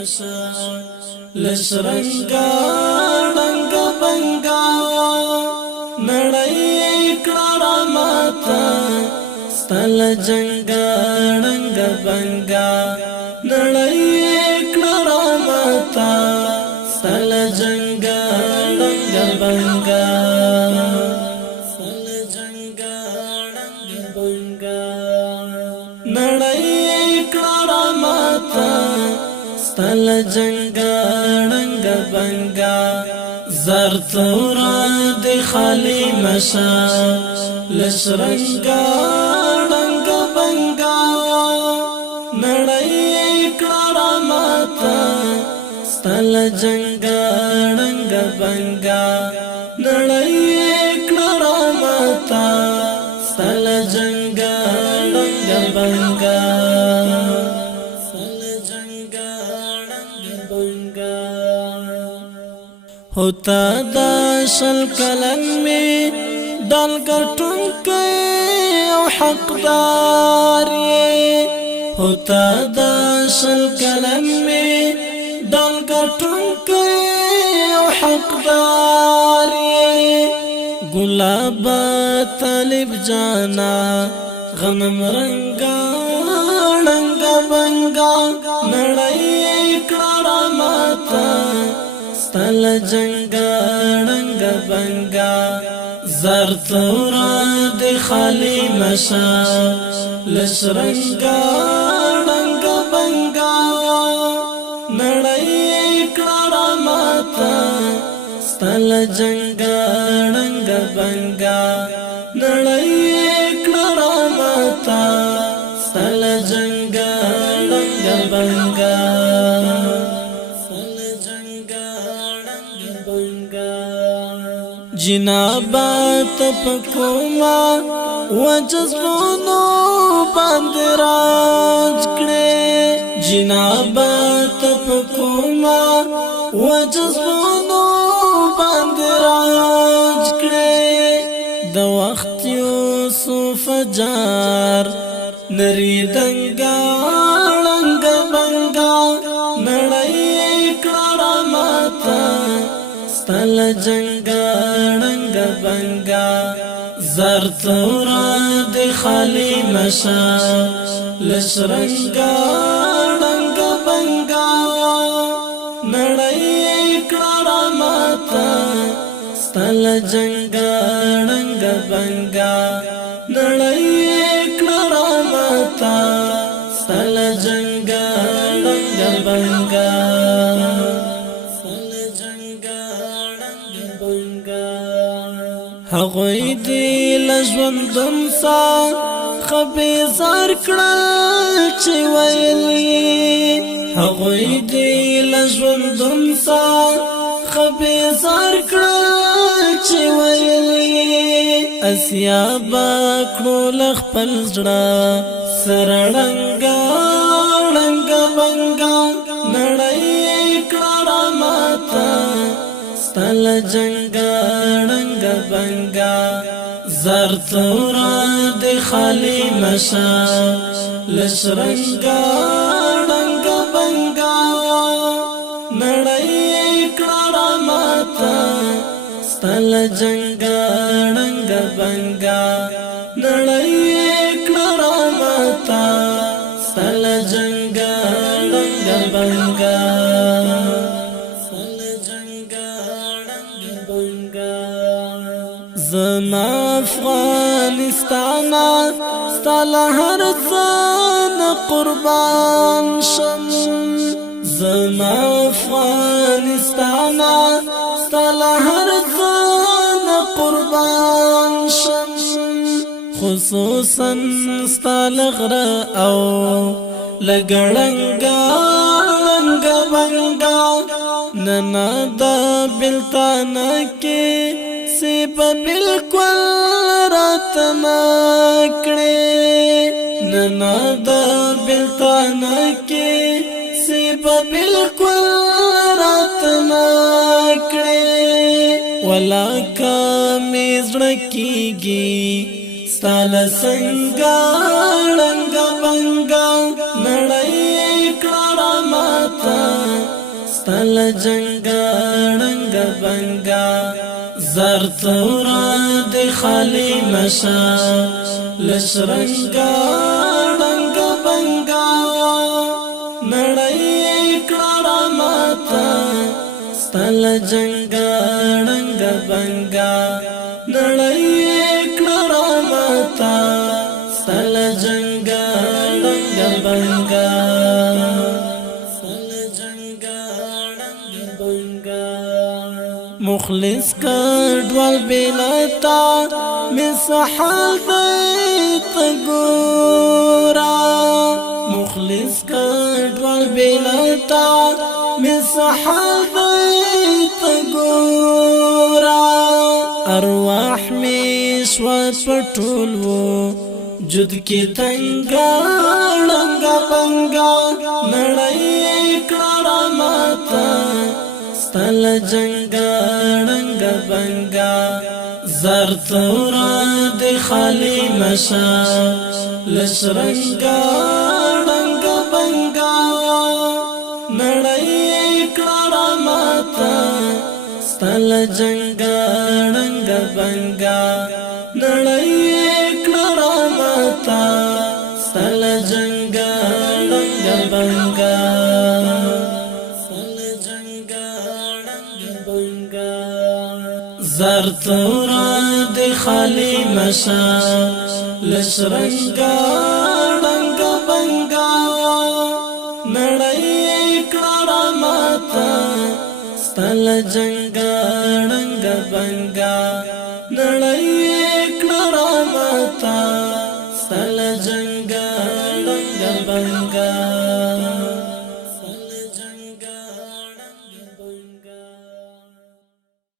مشا لشرنگا ڈنگا بنگا نڑائی کڑا ماتا ستل جنگا ڈنگا بنگا نڑائی کڑا ماتا ستل جنگا ڈنگا بنگا ستل جنگا ڈنگا بنگا نڑائی کڑا ماتا ستل جنگا ڈنگا بنگا زرتورا دی خالی مشا لشرنگا ڈنگا بنگا نڑائی کڑا ماتا ستل جنگا ڈنگا بنگا نڑائی کڑا ماتا ستل جنگا ڈنگا بنگا ہوتا دا شل کلن میں ڈال گٹن کے او حقدار یہ ہوتا دا شل کلن میں ڈال گٹن کے او حقدار یہ گلاب طالب جانا غنم رنگا ڈنگا بنگا نڑائی کڑا ماتا ستل جنگا ڈنگا بنگا زرتورا دی خالی مشا لشرنگا ڈنگا بنگا نڑائی کڑا ماتا ستل جنگا ڈنگا بنگا نڑائی کڑا ماتا ستل جنگا ڈنگا بنگا جنابات پکوما وجزبونو باندراج کڑے جنابات پکوما وجزبونو باندراج کڑے دا وقت یوسف جار نری دنگا ڈنگا بنگا نڑائی کڑا ماتا ستل جنگا ڈنگا بنگا زرتورا دی خالی مشا لشرنگا ڈنگا بنگا نڑائی کڑا ماتا ستل جنگا ڈنگا بنگا نڑائی کڑا ماتا ستل جنگا ڈنگا بنگا هغوی دی لژوندون سا خبیزار کړل چې ویلی هغوی دی لژوندون سا خبیزار کړل چې ویلی اسیا با کړو خپل زړه سره ډنګا ډنګا بنګا نړۍ کړه ماتا ستل جنگا ڈنگا بنگا زرتورا دی خالی مشا لشرنگا ڈنگا بنگا نڑائی کڑا ماتا ستل جنگا ڈنگا بنگا نڑائی کڑا ماتا ستل جنگا ڈنگا بنگا زما افغانستانا ستالا هر ځان قربان شم زما افغانستانا ستالا هر ځان قربان شم خصوصا ستال غره او لګړنګا لنګا بنګا ننا دا بلتانا کې سیب بالکل راتنا کڑے ننا دا بلتانا کے سیب بالکل راتنا کڑے ولا کا میزڑ کی گی ستال سنگا ڈنگا بنگا نڑائی کڑا ماتا ستل جنگا رنگ بنگا زر تورا دی خالی مشا لشرنگا رنگ بنگا نڑی کڑا ماتا ستل جنگا رنگ بنگا نڑی کڑا ماتا ستل جنگا رنگ بنگا مخلص کډوال بلتا مسحال بیت ګورا مخلص کډوال بلتا مسحال بیت ګورا ارواح می شو پټول وو جد کی تنگا لنگا بنگا نړۍ کړه ماتا ستل جنگا رنگ بنگا زر تورا دی خالی مشا لشرنگا رنگ بنگا نڑی کڑا ماتا ستل جنگا رنگ بنگا نڑی کڑا ماتا ستل جنگا رنگ بنگا زر تورا دی خالی مشا لشرنگا رنگ بنگا نڑی کڑا ماتا ستل جنگا